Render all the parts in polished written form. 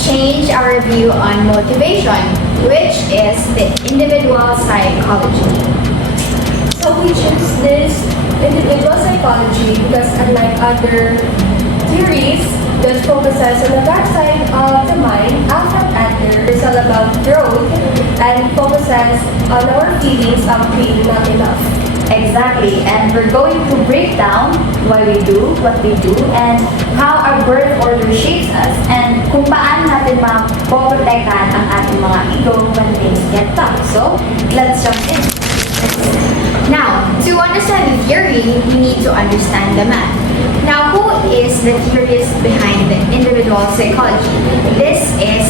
change our view on motivation, which is the individual psychology. So we choose this individual psychology because unlike other theories that focuses on the backside of the mind, Alfred Adler is all about growth and focuses on our feelings of being not enough. Exactly, and we're going to break down why we do what we do and how our birth order shapes us and kung paano natin mapoprotektahan ang ating mga ego when things get tough. So, let's jump in. Now, to understand the theory, we need to understand the man. Now, who is the theorist behind the individual psychology? This is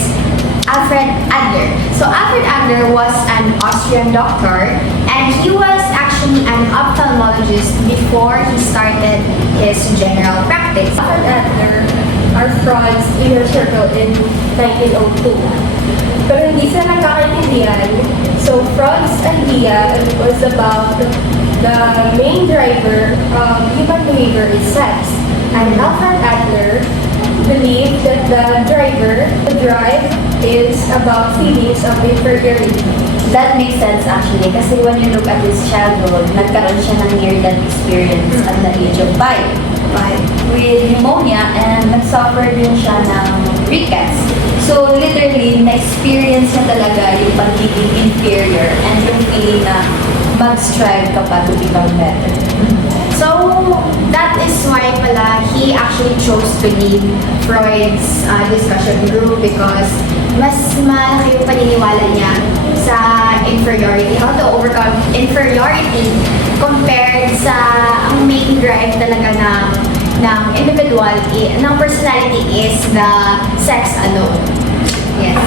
Alfred Adler. So Alfred Adler was an Austrian doctor and he was actually an ophthalmologist before he started his general practice. Alfred Adler are Freud's inner circle in 1902. Pero hindi sila nagkakaintindihan. So Freud's idea was about the main driver of human behavior is sex. And Alfred Adler believed that the drive is about feelings of inferiority. That makes sense actually kasi when you look at his childhood, nagkaroon siya ng near-death experience at the age of 5 with pneumonia and nag-suffer din siya ng rickets. So literally, na-experience niya talaga yung pagiging inferior and yung feeling na mag-strive ka pa to become better. So that is why pala he actually chose to leave Freud's discussion group because mas malaki yung paniniwala niya sa inferiority, how to overcome inferiority compared sa ang main drive talaga ng individual, ng personality is the sex alone. Yes.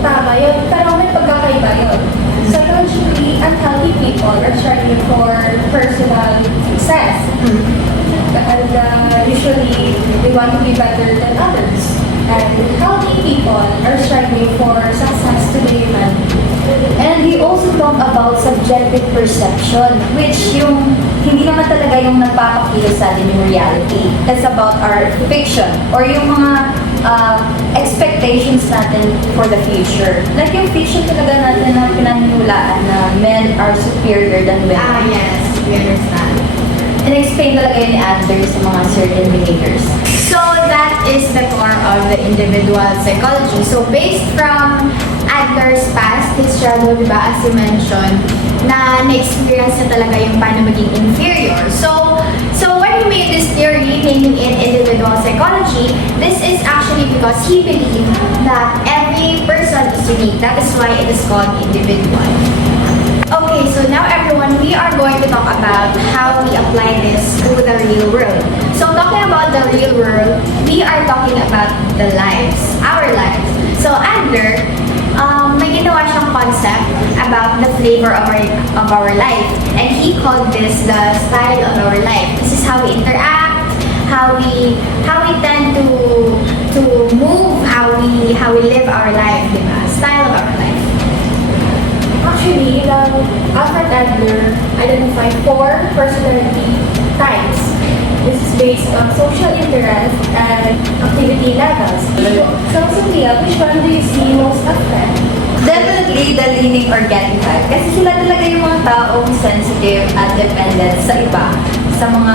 Tama yun, pero may pagkakaiba yun. Psychologically, unhealthy people are striving for personal success. And usually, they want to be better than others. And healthy people are striving for success to be human. And we also talk about subjective perception, which yung hindi naman talaga yung nagpapakita sa atin yung reality. It's about our fiction or yung mga expectations natin for the future. Like yung fiction talaga natin na pinanihulaan na men are superior than women. Yes, we understand. And explain talaga yun ni Adler sa mga certain behaviors. So that is the core of the individual psychology. So based from Adler's past, his childhood, diba, as you mentioned, na-experience na talaga yung paano maging inferior. So when he made this theory, naming it individual psychology, this is actually because he believed that every person is unique. That is why it is called individual. Okay, so now everyone, we are going to talk about how we apply this to the real world. So talking about the real world, we are talking about the lives, our lives. So Adler, may ginawa siyang concept about the flavor of our life, and he called this the style of our life. This is how we interact, how we tend to move, how we live our life, diba? Style of our life. Actually, Alfred Adler identified 4 personality types. This is based on social interest and activity levels. So, Sophia, which one do you see most often? Definitely the leaning or getting type. Kasi sila talaga yung mga taong sensitive at dependent sa iba, sa mga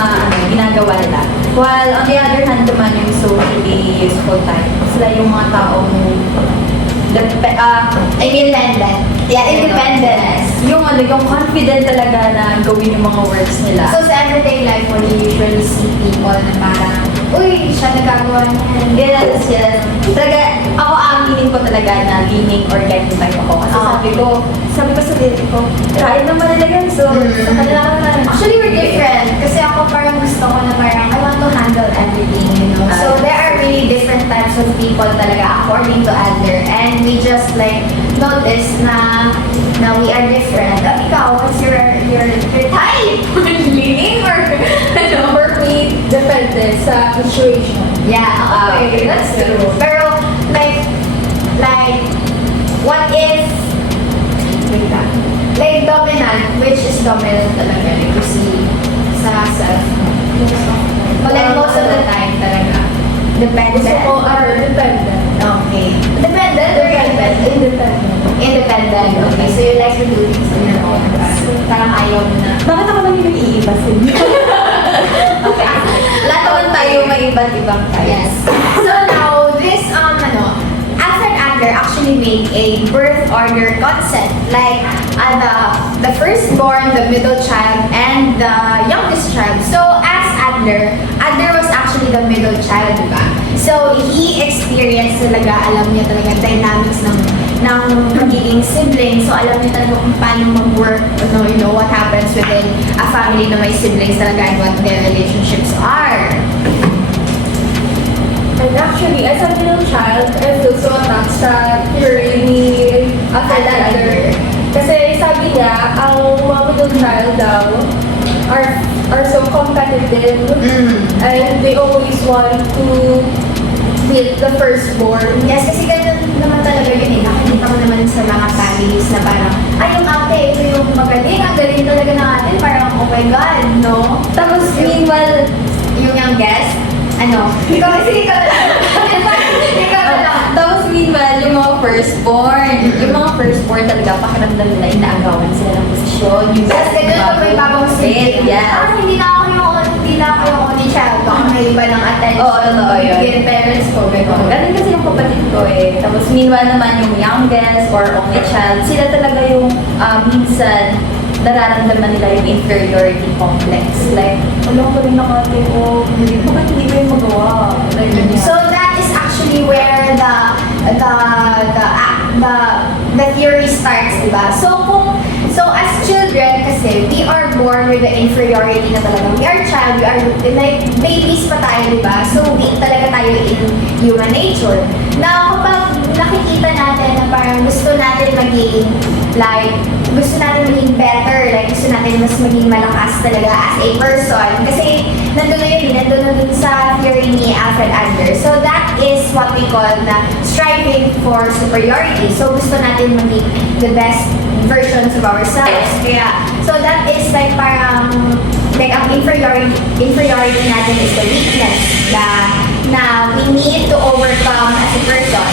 ginagawa nila. While on the other hand naman yung socially useful type, sila yung mga taong Independent. Yeah, independent. Yung yung confident talaga na gawin yung mga works nila. So sa everyday life, when you usually see people na parang, uy, siya nagagawa niyan. Yes. Talaga, ako aminin ko talaga na leaning or getting type ako. Kasi sabi ko sa dito ko, kaya naman nila yun. So, sa kanila ka naman. Actually, we're different. Kasi ako parang gusto ko na parang, I want to handle everything, you know. So there are really different types of people talaga according to Adler. And we just like notice na we are different. Ikaw, what's your type? Leaning or ano? For me, depende sa situation. Yeah, okay, that's true. Pero, like, what if, wait lang, like, dominant, which is dominant talaga, like, you see, sa self. But like, most of the time talaga, depende. Gusto ko are dependent. Okay. Independent. Independent. Okay, so you like to do things on your own. Parang ayaw mo na. Bakit ako lang yung iiba sa inyo? Okay. Lahat naman tayo may iba't ibang Yes. So now, this Alfred Adler actually made a birth order concept, like the firstborn, the middle child, and the youngest child. So as Adler was actually the middle child, diba? So he experienced talaga, alam niya talaga dynamics ng magiging sibling. So alam niya talaga kung paano mag-work, what happens within a family na may siblings talaga and what their relationships are. And actually, as a middle child, I feel so attached sa theory ni Alfred Adler. Kasi sabi niya, ang mga middle child daw are so competitive and they always want to beat the firstborn. Yes, kasi ganun naman talaga yun eh. Nakikita ko naman sa mga families na parang, yung ate, ito yung magaling, ang galing talaga ng ate. Parang, oh my God, no? Tapos, meanwhile, Yung youngest, ikaw kasi ikaw na lang. Ikaw na lang. tapos meanwhile, yung mga firstborn talaga, pakiramdam nila, inaagawan sila ng posisyon. Yung Yes, ganun pag may bagong sibling. Yes. Hindi na ako yung only child. Baka may iba ng attention. Oo, totoo yun. Yung parents ko, gano'n. Ganun kasi yung kapatid ko eh. Tapos meanwhile naman yung youngest or only child, sila talaga yung minsan nararamdaman nila yung inferiority complex. Like, alam ko rin nakate ko, bakit hindi ko yung magawa? Like, ganyan. So that is actually where the theory starts, diba? So as children, kasi we are born with the inferiority na talaga. We are child, we are like babies pa tayo, diba? So weak talaga tayo in human nature. Na kapag nakikita natin na parang gusto natin maging better, like gusto natin mas maging malakas talaga as a person. Kasi nandun na dun sa theory ni Alfred Adler. So that is what we call na striving for superiority. So gusto natin maging the best versions of ourselves. Kaya, so that is like parang, like ang inferiority natin is the weakness na we need to overcome as a person.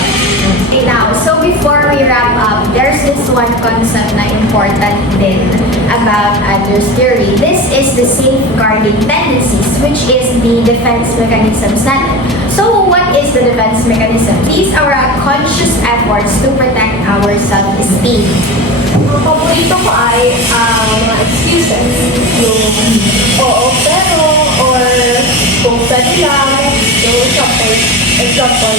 Okay, now, so before we wrap up, there's this one concept na important din about Adler's theory. This is the safeguarding tendencies, which is the defense mechanisms natin. So, what is the defense mechanism? These are our conscious efforts to protect our self-esteem. Ang paborito ko ay mga excuses. Yung oo pero or kung pwede lang. Yung example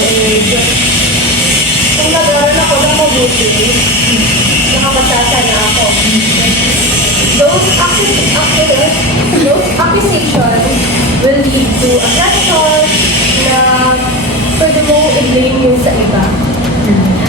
kung nag-aaral ako ng mabuti, nakapagtasa na ako. Those accusations will lead to aggression na pwede mo i-blame yung sa iba.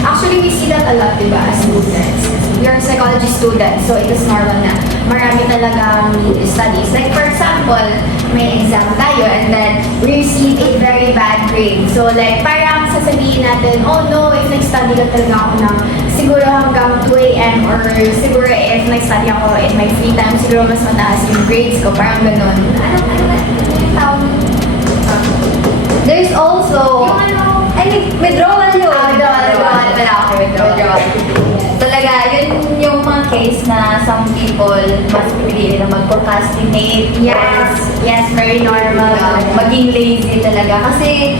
Actually, we see that a lot, diba, as students. We are psychology students, so it is normal na marami talagang need studies. Like, for example, may exam tayo and then we receive a very bad grade. So, like, parang sasabihin natin, oh no, if nag-study lang talaga ako ng siguro hanggang 2 a.m. or siguro if nag-study ako in my free time, siguro mas mataas yung grades ko. Parang ganun. Ano yung tawag? There's also, withdrawal yun. Withdrawal. Talaga, yun yung mga case na some people mas pipili na mag-procrastinate. Yes, very normal. Maging lazy talaga. Kasi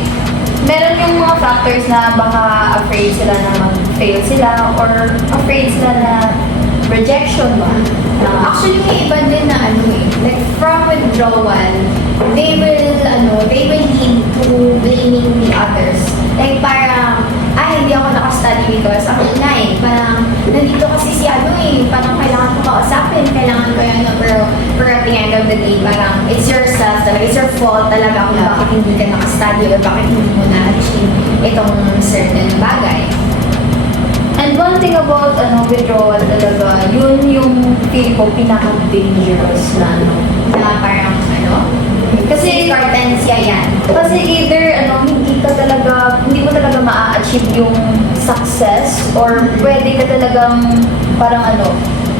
meron yung mga factors na baka afraid sila na mag-fail sila or afraid sila na rejection ba? Actually, may iba din na like from withdrawal, they will lead to blaming the others. Like parang, hindi ako nakastudy because ako na parang, nandito kasi si parang kailangan ko kausapin, kailangan ko yan, pero at the end of the day, parang, it's yourself talaga, it's your fault talaga kung bakit hindi ka nakastudy or bakit hindi mo na-achieve itong certain bagay. And one thing about withdrawal talaga, yun yung feel ko pinaka-dangerous na Parang, Kasi hortensia yan. Kasi either hindi mo talaga ma-achieve yung success or pwede ka talagang parang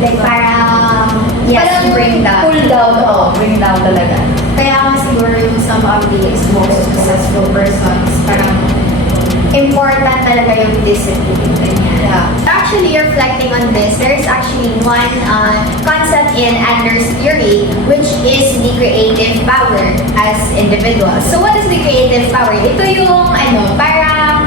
Like parang, yes, parang bring down. Pull down, bring down talaga. Kaya nga siguro yung some of the most successful persons, parang important talaga yung discipline. Ganyan. actually one concept in Adler's theory, which is the creative power as individuals. So what is the creative power? Ito yung parang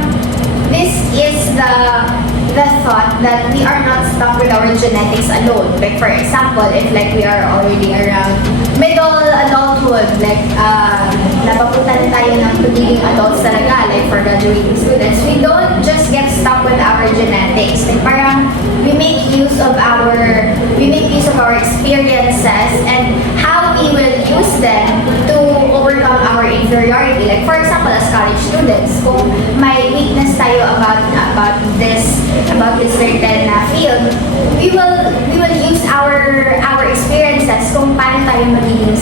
this is the thought that we are not stuck with our genetics alone. Like for example, if like we are already around middle adulthood, like napapunta na tayo ng pagiging adults talaga, like for graduating students, we don't just get stuck with our genetics. Like parang we make use of our experiences and how we will use them to overcome our inferiority. Like for example, as college students, kung may weakness tayo about this certain field, we will use our experiences kung paano tayo magiging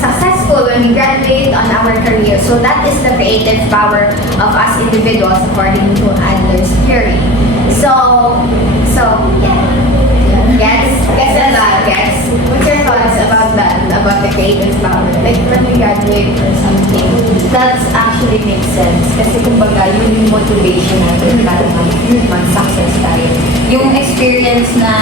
successful when we graduate on our career. So that is the creative power of us individuals according to Adler's theory. So yeah. Guess. What's your thoughts about that? About the creative power? Like when we graduate or something. That actually makes sense. Kasi kumbaga, yun yung motivation natin para mag-success tayo. Yung experience na,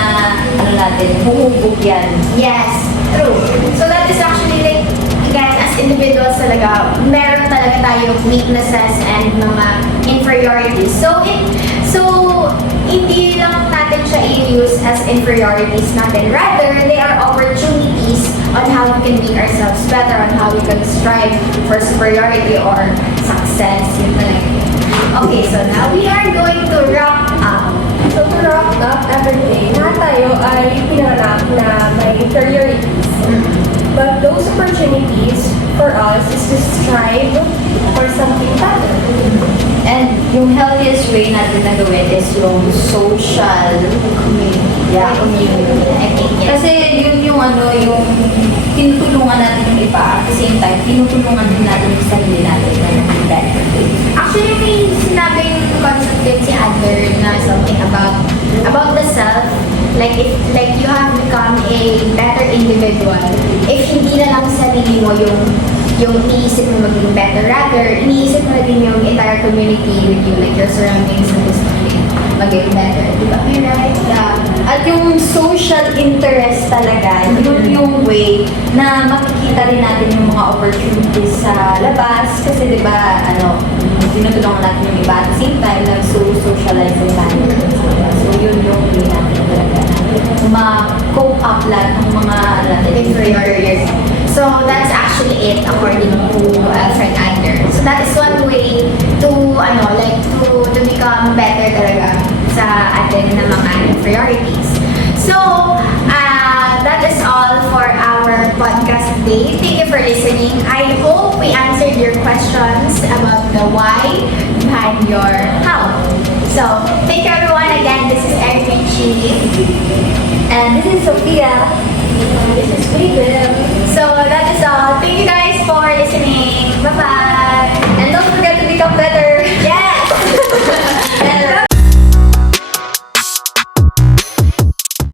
natin, humubog yan. Yes, true. So that is actually like, again, as individuals talaga, meron talaga tayong weaknesses and mga inferiorities. So hindi lang natin siya i-use as inferiorities natin. Rather, they are opportunities on how we can make ourselves better, on how we can strive for superiority or success. Yun talaga. Okay, so now we are going to wrap up. So to wrap up everything, lahat tayo ay pinanganak na may inferiorities. But those opportunities for us is to strive for something better. And yung healthiest way natin na gawin is yung social community. Yeah, community. I think, yes. Kasi yun yung yung tinutulungan natin yung iba. At the same time, tinutulungan din natin yung sarili natin na maging better. Actually, may sinabing concept din si Adler na something about the self. Like if you have become a better individual, if hindi na lang sarili mo yung iniisip mo maging better, rather iniisip mo na din yung entire community with you, like your surroundings na gusto maging better. Di ba? May right? Yeah. At yung social interest talaga, yun yung way na makikita rin natin yung mga opportunities sa labas. Kasi di ba, tinutulungan natin yung iba at the same time, nag-socialize din tayo. So yun yung way natin talaga ma-cope up lahat ng mga Inferiorities. So that's actually it according to Alfred Adler. So that is one way to to become better talaga sa atin na mga inferiorities. So that is all for our podcast today. Thank you for listening. I hope we answered your questions about the why behind your how. So thank you everyone. Again, this is Eric Chi. And this is Sophia. This is freedom. So that is all. Thank you guys for listening. Bye-bye. And don't forget to become better.